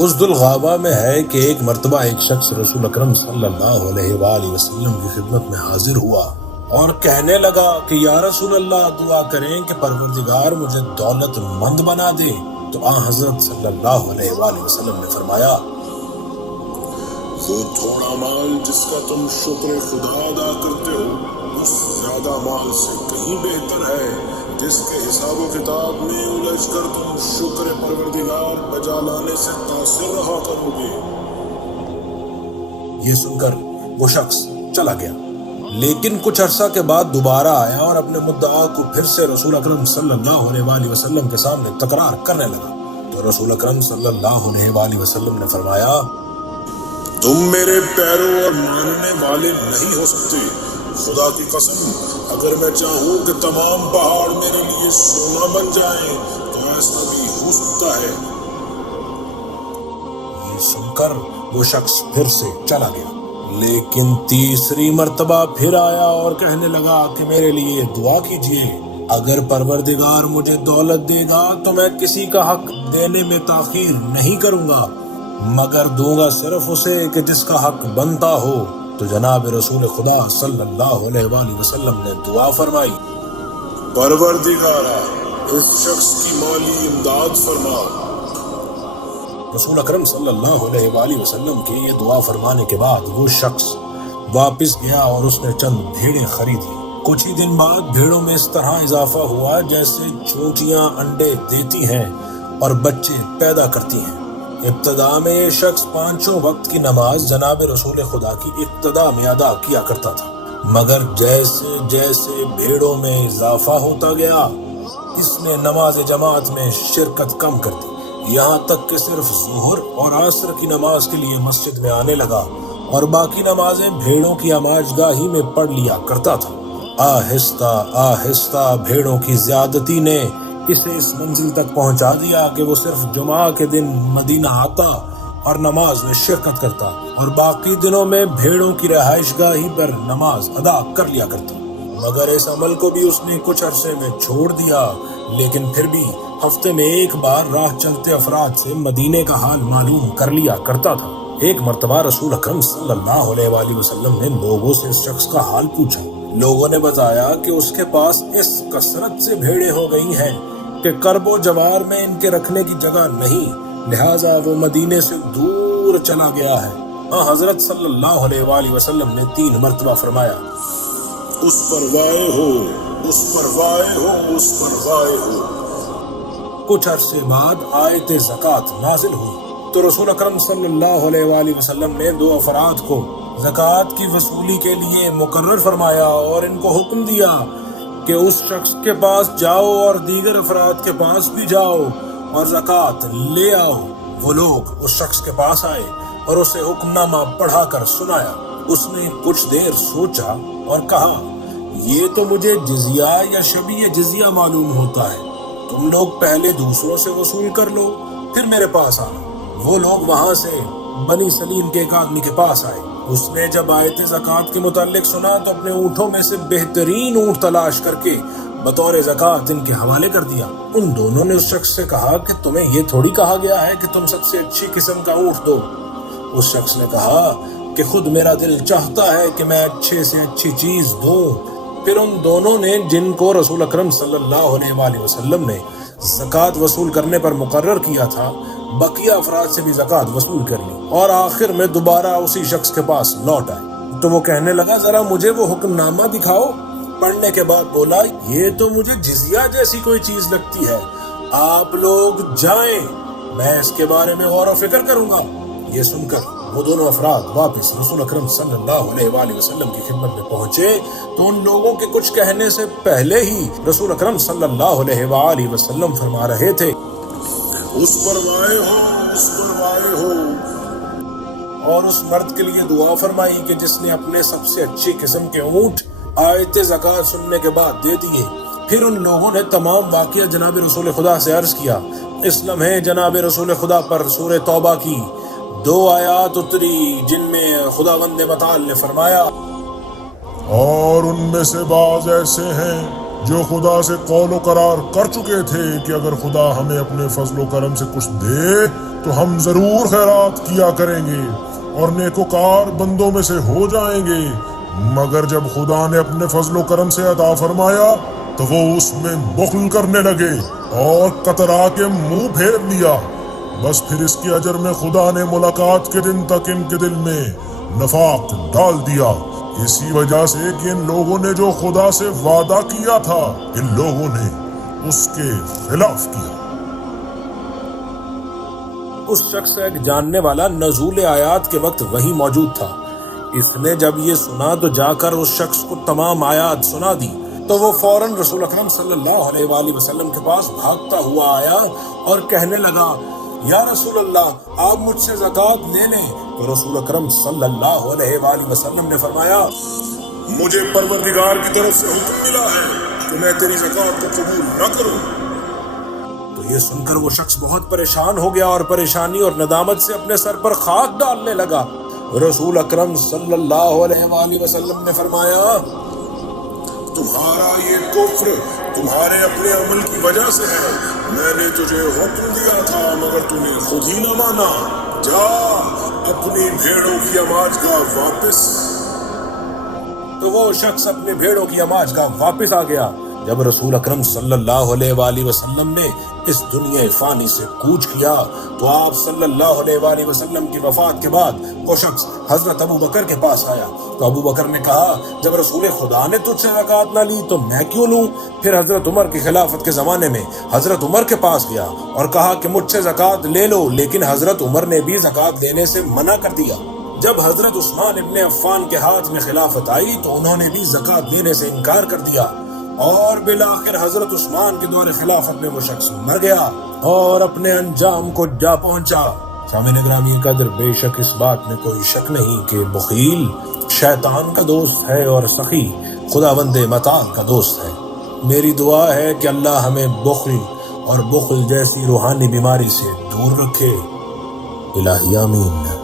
اس ذوالغابہ میں ہے کہ ایک مرتبہ ایک شخص رسول اکرم صلی اللہ علیہ وآلہ وسلم کی خدمت میں حاضر ہوا اور کہنے لگا کہ یا رسول اللہ دعا کریں کہ پروردگار مجھے دولت مند بنا دے۔ تو آن حضرت صلی اللہ علیہ وآلہ وسلم نے فرمایا، وہ تھوڑا مال جس کا تم شکر خدا ادا کرتے ہو اس زیادہ مال سے کہیں بہتر ہے جس کے حساب و کتاب میں الجھ کر تم شکر پروردگار بجا لانے سے تاثر رہا کرو گے۔ یہ سن کر وہ شخص چلا گیا، لیکن کچھ عرصہ کے بعد دوبارہ آیا اور اپنے مدعا کو پھر سے رسول اکرم صلی اللہ علیہ وآلہ وسلم کے سامنے تکرار کرنے لگا۔ تو رسول اکرم صلی اللہ علیہ وآلہ وسلم نے فرمایا، تم میرے پیروں اور ماننے والے نہیں ہو سکتے۔ خدا کی قسم اگر میں چاہوں کہ تمام پہاڑ میرے لیے سونا بن جائیں تو ایسا بھی ہو سکتا ہے۔ یہ سن کر وہ شخص پھر سے چلا گیا، لیکن تیسری مرتبہ پھر آیا اور کہنے لگا کہ میرے لیے دعا کیجیے، اگر پروردگار مجھے دولت دے گا تو میں کسی کا حق دینے میں تاخیر نہیں کروں گا، مگر دوں گا صرف اسے کہ جس کا حق بنتا ہو۔ تو جناب رسول خدا صلی اللہ علیہ وآلہ وسلم نے دعا فرمائی، پروردگارا اس شخص کی مالی امداد فرما۔ رسول اکرم صلی اللہ علیہ وآلہ وسلم کے یہ دعا فرمانے کے بعد وہ شخص واپس گیا اور اس نے چند بھیڑیں خریدی۔ کچھ ہی دن بعد بھیڑوں میں اس طرح اضافہ ہوا جیسے چونٹیاں انڈے دیتی ہیں اور بچے پیدا کرتی ہیں۔ ابتدا میں یہ شخص پانچوں وقت کی نماز جناب رسول خدا کی ابتدا میں ادا کیا کرتا تھا، مگر جیسے جیسے بھیڑوں میں اضافہ ہوتا گیا اس نے نماز جماعت میں شرکت کم کر دی، یہاں تک کہ صرف ظہر اور عصر کی نماز کے لیے مسجد میں آنے لگا اور باقی نمازیں بھیڑوں کی آماج گاہی میں پڑھ لیا کرتا تھا۔ آہستہ آہستہ بھیڑوں کی زیادتی نے اسے اس منزل تک پہنچا دیا کہ وہ صرف جمعہ کے دن مدینہ آتا اور نماز میں شرکت کرتا اور باقی دنوں میں بھیڑوں کی رہائش گاہی پر نماز ادا کر لیا کرتا، مگر اس عمل کو بھی اس نے کچھ عرصے میں چھوڑ دیا، لیکن پھر بھی ہفتے میں ایک بار راہ چلتے افراد سے مدینے کا حال معلوم کر لیا کرتا تھا۔ ایک مرتبہ رسول اکرم صلی اللہ علیہ وآلہ وسلم نے لوگوں سے اس شخص کا حال پوچھا۔ لوگوں نے بتایا کہ اس کے پاس اس کثرت سے بھیڑیں ہو گئی ہیں کہ کرب و جوار میں ان کے رکھنے کی جگہ نہیں، لہٰذا وہ مدینے سے دور چلا گیا ہے۔ حضرت صلی اللہ علیہ وآلہ وسلم نے 3 مرتبہ فرمایا، اس پر وائے ہو، اس پر وائے ہو، اس پر وائے ہو۔ کچھ عرصے بعد آیت زکوٰۃ نازل ہوئی تو رسول اکرم صلی اللہ علیہ وآلہ وسلم نے 2 افراد کو زکوٰۃ کی وصولی کے لیے مقرر فرمایا اور ان کو حکم دیا کہ اس شخص کے پاس جاؤ اور دیگر افراد کے پاس بھی جاؤ اور زکوٰۃ لے آؤ۔ وہ لوگ اس شخص کے پاس آئے اور اسے حکم نامہ پڑھا کر سنایا۔ اس نے کچھ دیر سوچا اور کہا، یہ تو مجھے جزیہ یا شبیہ جزیہ معلوم ہوتا ہے، تم لوگ پہلے دوسروں سے وصول کر لو پھر میرے پاس آنا۔ وہ لوگ وہاں سے بنی سلیم کے ایک آدمی کے پاس آئے۔ اس نے جب آیت زکوٰۃ کے متعلق سنا تو اپنے اونٹوں میں سے بہترین اونٹ تلاش کر کے بطور زکوٰۃ ان کے حوالے کر دیا۔ ان دونوں نے اس شخص سے کہا کہ تمہیں یہ تھوڑی کہا گیا ہے کہ تم سب سے اچھی قسم کا اونٹ دو۔ اس شخص نے کہا کہ خود میرا دل چاہتا ہے کہ میں اچھے سے اچھی چیز دوں۔ پھر ان دونوں نے جن کو رسول اکرم صلی اللہ علیہ وآلہ وسلم نے زکوٰۃ وصول کرنے پر مقرر کیا تھا بقیہ افراد سے بھی زکوٰۃ وصول کر لی اور آخر میں دوبارہ اسی شخص کے پاس لوٹ آئے۔ تو وہ کہنے لگا، ذرا مجھے وہ حکم نامہ دکھاؤ۔ پڑھنے کے بعد بولا، یہ تو مجھے جزیہ جیسی کوئی چیز لگتی ہے، آپ لوگ جائیں، میں اس کے بارے میں غور و فکر کروں گا۔ یہ سن کر وہ دونوں افراد واپس رسول اکرم صلی اللہ علیہ وآلہ وسلم کی خدمت میں پہنچے تو ان لوگوں کے کچھ کہنے سے پہلے ہی رسول اکرم صلی اللہ علیہ وآلہ وسلم فرما رہے تھے، اس پر وائے ہو، اس پر وائے ہو۔ اور اس مرد کے لیے دعا فرمائی کہ جس نے اپنے سب سے اچھی قسم کے اونٹ آیت زکوٰۃ سننے کے بعد دے دیے۔ پھر ان لوگوں نے تمام واقعہ جناب رسول خدا سے عرض کیا۔ اس لمحے جناب رسول خدا پر سورہ توبہ کی 2 آیات اتری جن میں خداوند متعال نے فرمایا، اور ان میں سے بعض ایسے ہیں جو خدا سے قول و قرار کر چکے تھے کہ اگر خدا ہمیں اپنے فضل و کرم سے کچھ دے تو ہم ضرور خیرات کیا کریں گے اور نیکوکار بندوں میں سے ہو جائیں گے، مگر جب خدا نے اپنے فضل و کرم سے عطا فرمایا تو وہ اس میں بخل کرنے لگے اور کترا کے منہ پھیر لیا۔ بس پھر اس کے اجر میں خدا نے ملاقات کے دن تک ان کے دل میں نفاق ڈال دیا، اسی وجہ سے کہ ان لوگوں نے جو خدا سے وعدہ کیا تھا ان لوگوں نے اس کے خلاف کیا۔ اس شخص کا ایک جاننے والا نزول آیات کے وقت وہیں موجود تھا۔ اس نے جب یہ سنا تو جا کر اس شخص کو تمام آیات سنا دی، تو وہ فوراً رسول اکرم صلی اللہ علیہ وآلہ وسلم کے پاس بھاگتا ہوا آیا اور کہنے لگا، یا رسول اللہ آپ مجھ سے زکوٰۃ لے لیں۔ تو رسول اکرم صلی اللہ علیہ وآلہ وسلم نے فرمایا، مجھے پروردگار کی طرف سے حکم ملا ہے کہ میں تیری زکوٰۃ کو قبول نہ کروں۔ تو یہ سن کر وہ شخص بہت پریشان ہو گیا اور پریشانی اور ندامت سے اپنے سر پر خاک ڈالنے لگا۔ رسول اکرم صلی اللہ علیہ وآلہ وسلم نے فرمایا، تمہارا یہ کفر تمہارے اپنے عمل کی وجہ سے ہے، میں نے تجھے حکم دیا تھا مگر تو نے خود ہی نہ مانا، جا اپنی بھیڑوں کی اماج گاہ واپس۔ تو وہ شخص اپنے بھیڑوں کی اماج گاہ واپس آ گیا۔ جب رسول اکرم صلی اللہ علیہ وآلہ وسلم نے اس دنیا فانی سے کوچ کیا تو آپ صلی اللہ علیہ وآلہ وسلم کی وفات کے بعد وہ شخص حضرت ابو بکر کے پاس آیا تو ابو بکر نے کہا، جب رسول خدا نے تجھ سے زکوٰۃ نہ لی تو میں کیوں لوں؟ پھر حضرت عمر کی خلافت کے زمانے میں حضرت عمر کے پاس گیا اور کہا کہ مجھ سے زکوٰۃ لے لو، لیکن حضرت عمر نے بھی زکوٰۃ لینے سے منع کر دیا۔ جب حضرت عثمان ابن عفان کے ہاتھ میں خلافت آئی تو انہوں نے بھی زکوٰۃ دینے سے انکار کر دیا، اور بالآخر حضرت عثمان کے دور خلافت میں وہ شخص مر گیا اور اپنے انجام کو جا پہنچا۔ سامعین گرامی قدر، بے شک اس بات میں کوئی شک نہیں کہ بخیل شیطان کا دوست ہے اور سخی خداوند متاع کا دوست ہے۔ میری دعا ہے کہ اللہ ہمیں بخل اور بخل جیسی روحانی بیماری سے دور رکھے۔ الہی آمین۔